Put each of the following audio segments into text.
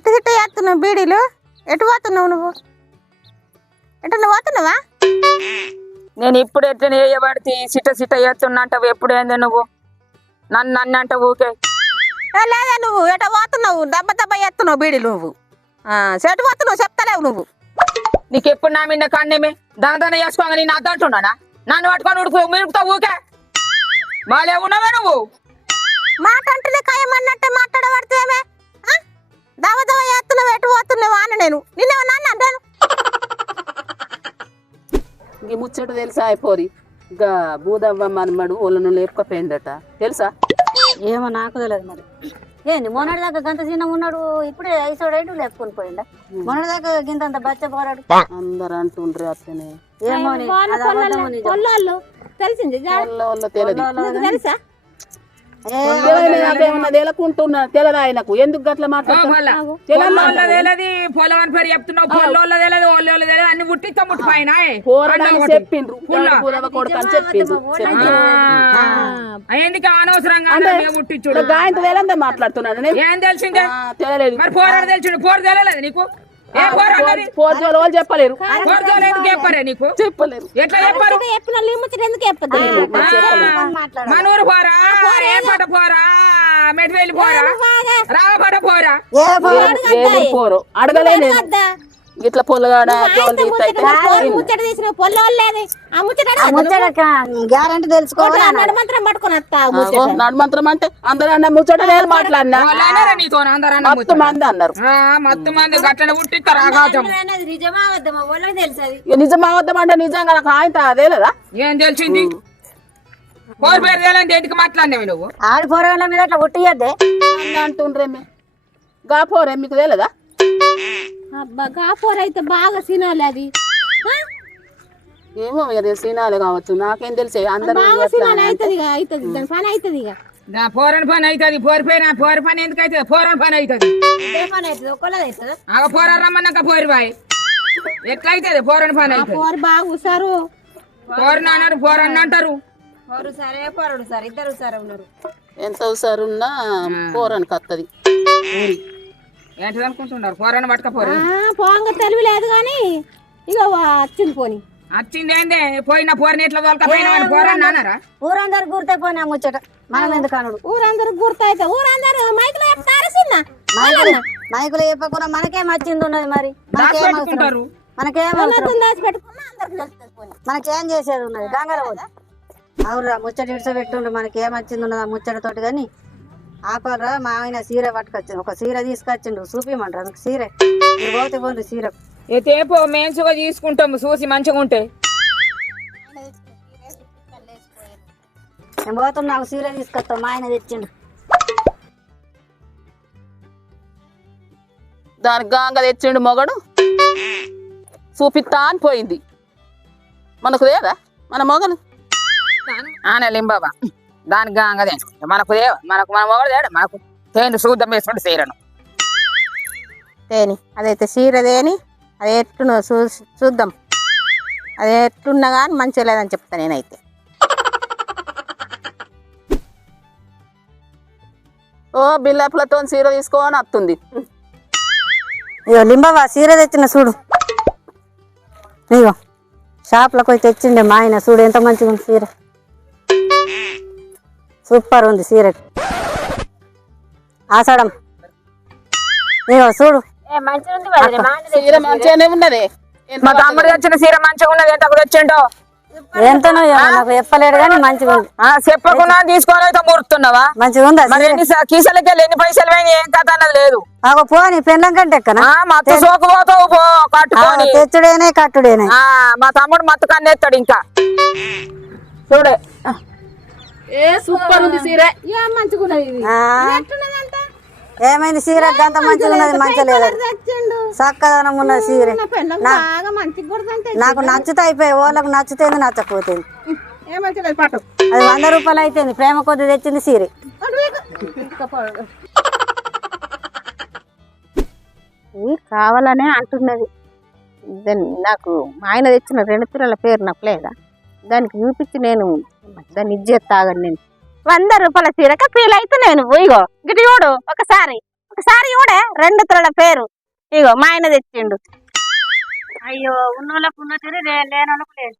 సిట్ట సిట్ట చేస్తున్నావు బీడీలు. ఎటు పోతున్నావు నువ్వు? ఎటు పోతున్నావా? నేను ఇప్పుడు ఎట్లా వేయబడితే సిట్ట సిట్ట చేస్తున్నా అంటావు. ఎప్పుడైంది నువ్వు నన్ను అంటావు ఊకే? లేదా నువ్వు ఎట పోతున్నావు? దెబ్బ దెబ్బ చేస్తున్నావు బీడీలు నువ్వు. సెటు పోతున్నావు చెప్తలేవు నువ్వు. నీకు ఎప్పుడు నా మీద కన్నేమే దన చేసుకోగా నేను అద్దంటున్నానా? నన్ను పట్టుకొని మిరుకుతావు ఊకే. మాలే ఉన్నావే నువ్వు. మాట అంటేనే ఖాయమన్నట్టే మాట్లాడబడితేమే. దవ దవ చేస్తున్నావు ఎటు పోతున్నావు అన్న నేను నిన్నేమన్నా అంటాను. ఈ ముచ్చట తెలుసా అయిపోరి ఇంకా భూదవ్వ మనమడు వాళ్ళను లేపుకపోయిందట తెలుసా? ఏమో నాకు తెలియదు మరి. ఏంది మొన్నటి దాకా గంత చిన్న ఉన్నాడు, ఇప్పుడే ఐసోడైడు లేపుకొని పోయిండా? మొన్నటి దాకా గింతంత బచ్చ పోరాడు అందరు అంటుండ్రు అట్లనే. ఏమో తెలిసింది తెలుసా? తెలకుంటున్నా తెలదా ఆయనకు ఎందుకు గట్ల మాట్లాడుతున్నావు? అన్ని ముట్టిస్తా ముట్టిపోయినా చెప్పిండ్రు కొడుకు అని చెప్పిండ్రు. ఎందుకు అనవసరంగా ముట్టించుడు గాయంతో తెలందా మాట్లాడుతున్నాను. ఏం తెలిసిందే? తెలలేదు మరి పోరాడు తెలిసిండు. పోరు తెలియలేదు నీకు? పోర్జోలు వాళ్ళు చెప్పలేరు. నీకు చెప్పలేరు. ఎట్లా చెప్పారు? మనూరు పోరా, ఏపట పోరా, మెట్వేలి పోరా, రావపట పోరా. పోరు అడగలేదు ఇట్లా పొల్లగాడ ముచ్చట తీసిన పొల్లోళ్ళేది ఆ గ్యారంటీ తెలుసుకోవాలి. నడమంత్రం పట్టుకుని నడమంత్రం అంటే అందరూ అన్న ముచ్చట నేను మాట్లాడినా మొత్తం మంది అన్నారు. మొత్తం మంది గట్ల పుట్టిస్తారు. ఆగాతం నిజమా వద్దమా వాళ్ళకి తెలుసది. నిజమా వద్దామంటే నిజంగా నాకు ఆయన అదే లేదా? ఏం తెలిసింది? పోరు పేరు తెలియదు ఏంటికి మాట్లాడినావు నువ్వు? ఆడి పోరగాళ్ళ మీద అట్లా పుట్టియద్దే అంటుండ్రేమే. గా పోరే మీకు తెలియదా? అబ్బా కాపోర అయితే బాగా సినాలి అది. ఏమో సీనాలే కావచ్చు, నాకేం తెలిసే. అందరూ పని అవుతుంది. పోరని పని అవుతుంది. పోరిపోయినా పోరి పని ఎందుకు అవుతుంది? పోరని పని అవుతుంది. పోర రమ్మన్నాక పోరి బాయ్ ఎట్లా అవుతుంది? పోరని పని అవుతుంది. బాగా ఉసారు పోరని అన్నారు, పోరని అంటారు. ఇద్దరు సరే ఉన్నారు. ఎంత హుషారున్నా పోరానికి వస్తుంది. ఏంటిది అనుకుంటున్నారు? పోరని పట్టుకపోరు. పోంగ తెలివి లేదు కానీ ఇక వచ్చింది పోని. వచ్చింది ఏందే? పోయిన పోరని ఎట్లా తోలుకపోయినా పోరని అన్నారా? ఊరందరు గుర్తయిపోయినా ముచ్చట మనం ఎందుకు అనుడు? ఊరందరూ గుర్తయితే ఊరందరూ మైకులో చెప్తారు. చిన్న మైకులు చెప్పకుండా మనకేం వచ్చింది ఉన్నది మరి? మనకేం చేసేది ఉన్నది? గంగల పోదు అవురా ముచ్చట ఇడ్చబెట్టుండ్రు. మనకేం వచ్చింది ఉన్నది ఆ ముచ్చటతోటి. కానీ ఆపలరా మా ఆయన సీర పట్టుకొచ్చిండు. ఒక సీర తీసుకొచ్చిండు, చూపిమంటారు అందుకు సీర. మీరు పోతే పోండి సీర ఏపో మేన్సుగా తీసుకుంటాము చూసి మంచిగా ఉంటే. నేను పోతున్నా, నాకు సీర తీసుకొస్తాం. మా ఆయన తెచ్చిండు. దానికి గాంగ తెచ్చిండు మొగడు చూపిస్తా అని పోయింది. మనకు లేదా మన మొగలు? లింబాబా దానికి గాంగదే మనకు మనకు మన మొగడు తేడా. మనకు తేని చూద్దాం వేసుకుంటే సీరను తేని అదైతే సీరదేని అది ఎట్టునో చూద్దాం. అది ఎట్టున్నా కానీ మంచిగా లేదని చెప్తా నేనైతే. ఓ బిల్లపులతో సీర తీసుకోని వస్తుంది. ఇగో లింబాబా సీర తెచ్చిన చూడు. ఇగో షాప్లోకి పోయి తెచ్చిండే మా ఆయన. చూడు ఎంత మంచిగా ఉంది సీర. సూపర్ ఉంది సీర. ఆషాఢం ఇగో చూడు. సీర మంచిగానే ఉన్నది. మా తమ్ముడు తెచ్చిన సీర మంచిగా ఉన్నది. ఎంత తెచ్చిండో ఎంతనో నాకు చెప్పలేడు కానీ మంచిగా ఉంది. చెప్పకుండా తీసుకొని అయితే మురుతున్నావా? మంచిగా ఉంది. మరి కీసలకి వెళ్ళి ఎన్ని పైసలు పోయినా ఏం కథ అన్నది లేదు. పోని పెళ్ళం కంటే ఎక్కనా మత్తు సోకు పోతావు కట్టుకొని. తెచ్చుడేనే కట్టుడేనే. మా తమ్ముడు మత్తు కన్నేస్తాడు. ఇంకా చూడే సూపర్ ఉంది సీర. మంచిగా ఏమైంది సీర అంత మంచిగా ఉన్నది? మంచిగా లేదు, చక్కదనం ఉన్నది సీర. నాకు నచ్చుతా అయిపోయి వాళ్ళకు నచ్చుతుంది నచ్చకపోతుంది. అది 100 రూపాయలు అయిపోయింది. ప్రేమ కొద్ది తెచ్చింది సీర. కావాలనే అంటున్నది. నాకు ఆయన తెచ్చిన 2 తులాల పేరు నాకు లేదా? దానికి చూపించి నేను దాన్ని ఇచ్చేస్తాగను. నేను 100 రూపాయల సీరక ఫీల్ అయితే నేను ఇగో గిటి చూడు ఒకసారి ఒకసారి కూడా 2 తులాల పేరు ఇగో మా ఆయన తెచ్చిండు. అయ్యో ఉన్నోళ్ళకు ఉన్న తీరు లేనోళ్ళకు లేదు.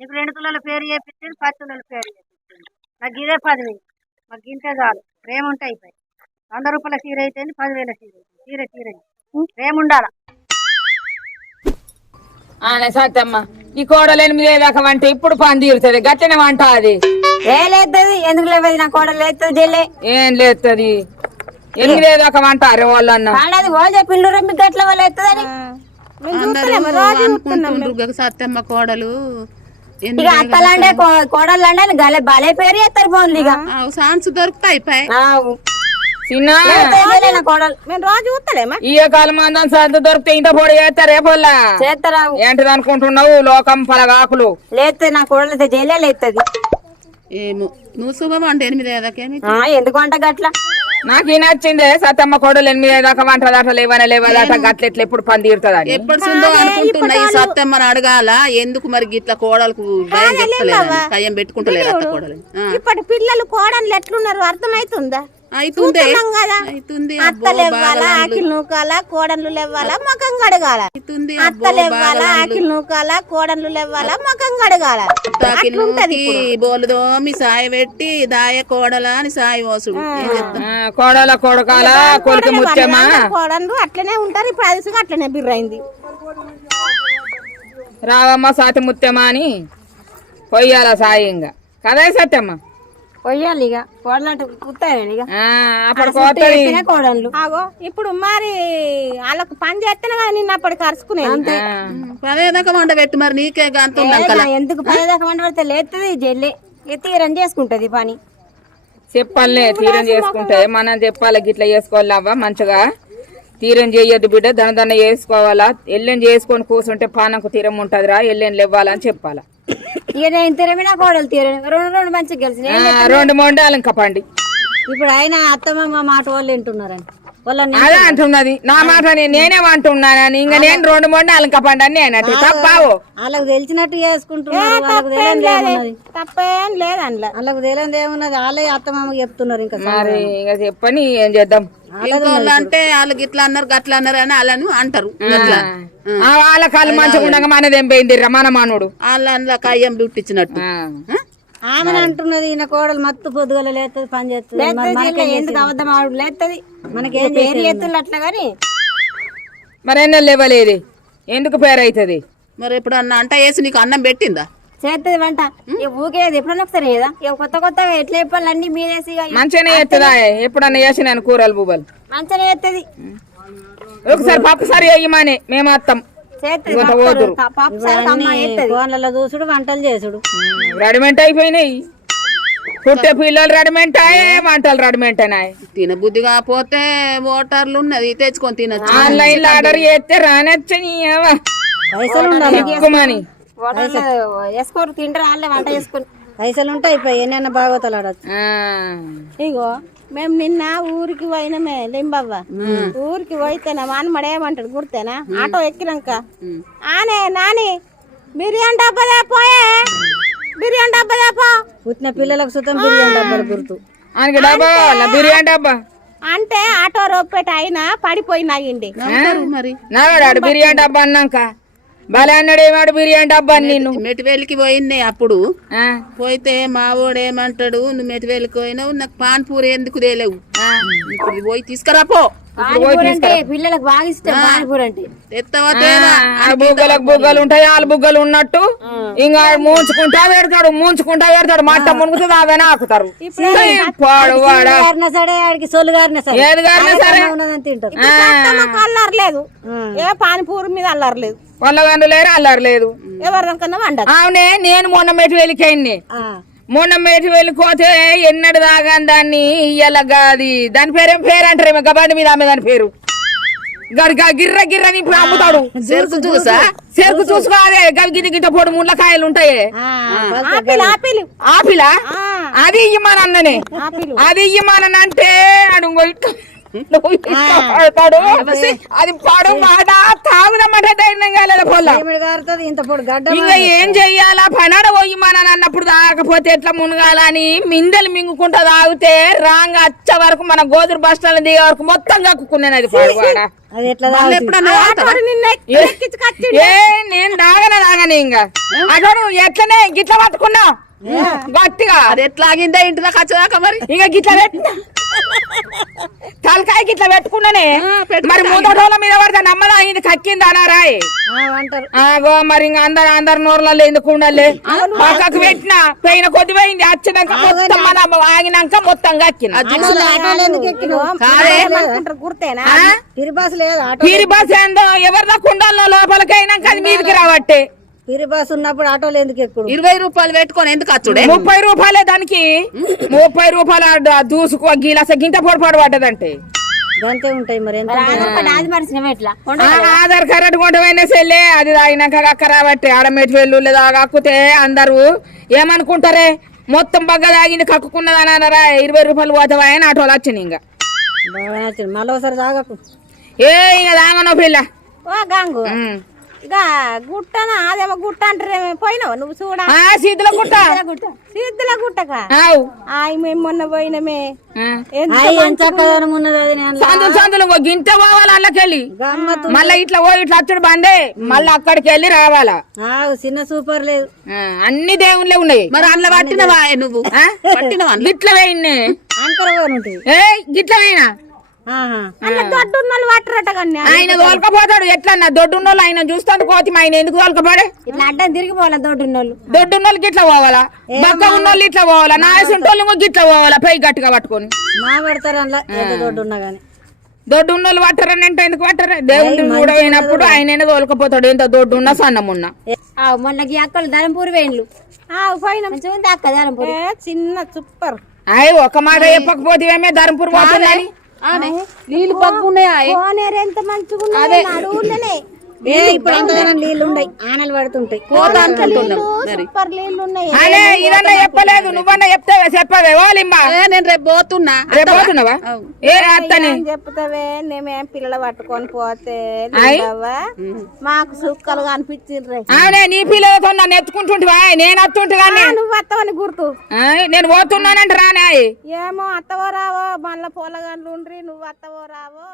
నీకు 2 తులాల పేరు చేపించింది, 10 తులాల పేరు చేపించింది. నాకు ఇదే 10,000, మాకు గింతే చాలు. ప్రేమ ఉంటే అయిపోయి 100 రూపాయల చీర అయితే 10,000 చీర చీర ప్రేమ ఉండాల. సత్యమ్మ ఈ కోడలు 8 దాకా వంట ఇప్పుడు పని తీరుతుంది గట్లనే వంట అది లేస్తుంది. ఎందుకు లేదు? నా కోడలు లేస్తుంది జల్లే. ఏం లేస్తుంది 8 దాకా వంట అరే వాళ్ళు అన్న వాళ్ళు చెప్పిండ్రు మీకు గట్ల వాళ్ళు ఎత్తదని. అనుకుంటుండ్రు సత్యమ్మ కోడలు ఇక అత్తలండే కోడలు అంటే గలే బలే పేరు ఎత్తారు ఫోన్లు. ఇక సాన్స్ దొరుకుతాయి చిన్న కోడలు మేము రోజు చూస్తలేమా ఈ కాలం మందం సర్దు దొరికితే ఇంత పొడి చేస్తారు రేపు చేస్తారా? ఏంటిది అనుకుంటున్నావు లోకం పలగాకులు లేస్తుంది నా కోడలు అయితే జైలే లేస్తుంది. ఏమో నువ్వు శుభం అంటే 8 దాకేమి ఎందుకు అంట గట్ల? నాకు ఈ నచ్చిందే సతమ్మ కోడలు 8 దాకా వంట దాట లేవనలేవదాట గట్లెట్లు ఎప్పుడు పని తీరుతుంది ఎప్పుడు సుందో అనుకుంటున్నా. ఈ సత్యమ్మని అడగాల ఎందుకు మరి ఇట్లా కోడలకు భయం చెప్తలేదు, కయ్యం పెట్టుకుంటలేరు అత్త కోడలు. ఇప్పటి పిల్లలు కోడలు ఎట్లున్నారు అర్థమైతుందా? అవుతుంది అత్తలు ఇవ్వాలా ఆకిలు నూకాలా కోడన్లు లేవాలా ముఖం కడగాల. అత్తలు ఇవ్వాలా ఆకిలు నూకాలా కోడన్లు లేవాలా ముఖం కడగాల. బోలుదో మీ సాయి పెట్టి దాయ కోడల అని సాయి పోసుడు. కోడల కొడకాల కొడుకు ముత్యమా కోడన్లు అట్లనే ఉంటారు. ఇప్పుడు అది అట్లనే బిర్రైంది. రావమ్మ సాటి ముత్యమా అని పొయ్యాల సాయంగా కదా సత్యమ్మ పొయ్యాలి. ఇక కోడలు అంటే కుత్తారండి. ఇక అప్పుడు కోతది కోడన్లు ఆగో ఇప్పుడు మరి వాళ్ళకు పని చేస్తేనే కదా నిన్న అప్పటికి కరుచుకునేది. పదేదాకా వంట పెట్టి మరి నీకే గంత ఎందుకు పదేదాకా వంట పెడితే లేస్తుంది జల్లి తీరం చేసుకుంటది పని. చెప్పాలే తీరం చేసుకుంటే మనం చెప్పాలి గిట్లా చేసుకోవాలి అవ్వ మంచిగా తీరం చేయొద్దు బిడ్డ దన చేసుకోవాలా. ఎల్లెని చేసుకొని కూర్చుంటే పానకు తీరం ఉంటదిరా ఎల్లెని లేవాలని చెప్పాలా. ఇక నేను తీరమే కోడలు తీరని 2 మంచిగా కలిసి 2 మొండాలు ఇంకా పండి. ఇప్పుడు ఆయన అత్తమ్మ మాట వాళ్ళు వింటున్నారని అదే అంటున్నది నా మాట నేనే అంటున్నానని. ఇంకా నేను 2 మొండాలు ఇంకా పండి అని నేనట్టు తప్పావు. వాళ్ళకు తెలిసినట్టు చేసుకుంటున్నారు. తప్పేం లేదు అందులో. వాళ్ళకు తెలియదు ఏమున్నది. వాళ్ళే అత్తమ్మ చెప్తున్నారు. ఇంకా మరి ఇంకా చెప్పని ఏం చేద్దాం. అంటే వాళ్ళకి ఇట్లా అన్నారు గట్లా అన్నారు అని వాళ్ళను అంటారు. వాళ్ళ కాళ్ళు మంచిగా ఉండగా మనదేం పోయింది మన మానవుడు వాళ్ళ కయ్యం బిట్టించినట్టు ఆమె అంటున్నది. ఈయన కోడలు మత్తు పొద్దుగల లేస్తుంది పని చేస్తుంది. ఎందుకు అబద్ధం ఆవిడ లేస్తుంది మనకేం పేరు ఎత్తులు అట్లా గాని మరి ఎన్నో లేవలేదు ఎందుకు పేరు అవుతుంది. మరి ఎప్పుడు అన్న అంట వేసి నీకు అన్నం పెట్టిందా? చేస్తుంది వంట ఊకేది ఎప్పుడన్నా ఒకసారి కదా కొత్తగా ఎట్లా చెప్పాలి అన్ని మీదేసి మంచిగానే చేస్తుందా? ఎప్పుడన్నా చేసి నేను కూరలు బుబ్బలు మంచిగానే చేస్తుంది. ఒకసారి పప్పు సరి అయ్యమని మేము అత్తం ఫోన్లలో చూసుడు వంటలు చేసుడు రెడీమేడ్ అయిపోయినాయి. పుట్టే పిల్లలు రెడీమేడ్ అయ్యే వంటలు రెడీమేడ్ అయినాయి. తిన బుద్ధి కాకపోతే ఓటర్లు ఉన్నది తెచ్చుకొని తినచ్చు. ఆన్లైన్ లో ఆర్డర్ చేస్తే రానొచ్చని ఎక్కువని వేసుకోరు తింటారు. వాళ్ళే వంట చేసుకుని పైసలు ఉంటాయి. ఎన్నైనా బాగోతలు ఆడచ్చు. ఇగో మేము నిన్న ఊరికి పోయినమే లింబవ్వ. ఊరికి పోయితేనా మానమడు ఏమంటాడు గుర్తేనా? ఆటో ఎక్కినాక ఆనే నాని బిర్యానీ డబ్బా పోయే బిర్యానీ డబ్బా దేపో. పుట్టిన పిల్లలకు సుతం బిర్యానీ డబ్బాలు గుర్తు బిర్యానీ డబ్బా అంటే ఆటో రోపేట అయినా పడిపోయినాయండి. మరి నాడు బిర్యానీ డబ్బా అన్నాక బల అన్నాడేమాడు బిర్యానీ డబ్బా నిన్ను మెటివేలికి పోయింది. అప్పుడు పోయితే మా వాడు ఏమంటాడు నువ్వు మెటివేలికి పోయినావు నాకు పాన్పూరి ఎందుకు తేలేవు ఇప్పుడు పోయి తీసుకురాపో. పిల్లలకు బాగా ఇష్టం పానీపూరి అంటే. బుగ్గలకు బుగ్గలు ఉంటాయి వాళ్ళ బుగ్గలు ఉన్నట్టు ఇంకా ముంచుకుంటా పెడతాడు మట్ట మునుగుతుంది అవన్నీ ఆకుతారు. ఏది గారినా సరే అల్లర్లేదు ఏ పానీపూరి మీద అల్లర్లేదు. వాళ్ళగండు లేరు అల్లారు లేదు. ఎవరికన్నా వండ అవునే నేను మొన్న మెటివేలికైంది. మొన్న మెటివేలిపోతే ఎన్నడు దాగాని దాన్ని ఇయ్యలగాది దాని పేరేం పేరు అంటారు గబండి మీద ఆమె దాని పేరు గిర్ర గిర్రని అమ్ముతాడు. చెరుకు చూసుకోదే గిది గిట్ట పొడి ముళ్ళకాయలు ఉంటాయి. ఆపిలా అది ఇయ్యమని అన్ననే అది ఇయ్యమని అంటే అడుగు నువ్వు ఇష్టపడతాడు అది పడు మాట తాగుదమ్మంటే ధైర్యం కాలేదు పొల్ల ఈమెడు గారుతుంది ఇంత పొడు గడ్డ ఇంకా ఏం చెయ్యాలా పనాడ పోయి మన అన్నప్పుడు తాగకపోతే ఎట్లా మునగాలని మిందెలు మింగుకుంటా తాగితే రాంగ్ వచ్చే వరకు మన గోదురు బస్ స్టాండ్ దిగే వరకు మొత్తం కక్కుకున్నాను అది పాడువాడ అది ఎట్లా తాగుతుంది? ఏ నేను దాగనే ఇంకా అదో నువ్వు ఎట్లనే గిట్ల పట్టుకున్నా గట్టిగా అది ఎట్లా ఆగిందా ఇంటిలో ఖచ్చితంగా మరి ఇంకా గిట్ల పెట్టినా తలకాయ గిట్ల పెట్టుకున్నానే మరి మూతోళ్ళ మీద పడితే నమ్మదా ఇది కక్కింది అనారాయ్ అంటారు ఆగో మరి ఇంకా అందరు నోర్లలో ఎందుకు ఉండాలి పక్కకు పెట్టినా పోయిన కొద్ది పోయింది వచ్చినాక మొత్తం మన ఆగినాక మొత్తం కక్కిన ఆటోలు ఎందుకు ఎక్కినావు? గుర్తేనా పిరి బస్ లేదు ఆటో పీరి బస్ ఏందో ఎవరి దాకా ఉండాలో లోపలికి అయినాక అది మీదకి రావట్టే పిరి బస్ ఉన్నప్పుడు ఆటోలు ఎందుకు ఎక్కుడు? 20 రూపాయలు పెట్టుకొని ఎందుకు వచ్చుడే? 30 రూపాయలే దానికి 30 రూపాయలు దూసుకో గీలాస గింత పొడి పడబడ్డదంటే గంతే ఉంటాయి మరి ఎంత ఆధార్ కార్డు కొంటమైనా సెల్లే అది తాగినాక అక్క రాబట్టే ఆడమేటి వెళ్ళు లేదా కక్కితే అందరూ ఏమనుకుంటారే మొత్తం బగ్గ తాగింది కక్కుకున్నది అని అన్నారా 20 రూపాయలు పోతావా అని ఆటోలు వచ్చినాయి ఇంకా బాగా నచ్చింది మళ్ళీ ఒకసారి తాగకు ఏ ఇంకా తాగనో పిల్ల ఓ గాంగు ఇక గుట్టన అదేమో గుట్ట అంటారేమో పోయినావు నువ్వు చూడ సీతుల గుట్ట సిద్ధుల గుట్టక ఆవు మేము మొన్న పోయినమే చక్కదనం ఉన్నది అది నేను సందులు సందులు గింత పోవాలి అల్లకెళ్ళి గమ్మత్తు మళ్ళా ఇట్లా పోయి ఇట్లా వచ్చుడు బందే మళ్ళీ అక్కడికి వెళ్ళి రావాలా చిన్న సూపర్ లేదు అన్ని దేవుళ్ళే ఉన్నాయి మరి అందులో పట్టినవా నువ్వు పట్టినవా గిట్ల వేయిన్నే అంకర ఉంటుంది ఏ గిట్ల వేయినా అలా దొడ్డున్నోళ్ళు వాటరట కన్నా ఆయన తోలుకపోతాడు ఎట్లన్నా దొడ్డున్నోళ్ళు ఆయన చూస్తాను కోతి ఆయన ఎందుకు తోలుకపోడే ఇట్లా అడ్డం తిరిగిపోవాలి దొడ్డున్నోళ్ళు దొడ్డున్నోళ్ళు గిట్లా పోవాలా బక్క ఉన్నోళ్ళు ఇట్లా పోవాలా నా సొంటోళ్ళు గిట్లా పోవాలా పై గట్టిగా పట్టుకొని మా పెడతారు అందులో ఎంత దొడ్డు ఉన్నా గానీ దొడ్డు ఉన్నోళ్ళు పట్టరని అంటే ఎందుకు పట్టరు దేవుడిని కూడా పోయినప్పుడు ఆయన తోలుకపోతాడు ఎంత దొడ్డు ఉన్నా సన్నం ఉన్నా మొన్నకి అక్కలు ధరంపూరి వేయండ్లు పోయినా మంచిగా అక్క ధరంపూరి చిన్న సూపర్ అయ్యి ఒక మాట చెప్పకపోతే ధర్మపూర్ పోతుందని నీళ్ళు పక్కున్నాయా కోనేరు ఎంత మంచిగా ఉన్నది అడవులనే ఇప్పుడు అంతగానో నీళ్ళు ఉన్నాయి ఆనలు పడుతుంటాయి సూపర్ నీళ్ళు ఉన్నాయి అదే ఇదన్నా చెప్పలేదు నువ్వన్నా చెప్తే చెప్పవే ఓలింబా నేను రేపు పోతున్నా రేపు పోతున్నావా ఏ అత్తని చెప్తావే మేమేం పిల్లలు పట్టుకొని పోతే మాకు సుక్కలు కనిపించిండ్రే అవునే నీ పిల్లలతో నన్ను ఎత్తుకుంటుంటివా నేను అత్తుంటి కానీ నువ్వు అత్తవని గుర్తు నేను పోతున్నానంటే రానే ఏమో అత్తవో రావో మళ్ళా పొలగాండ్లు ఉండ్రి నువ్వు అత్తవో రావో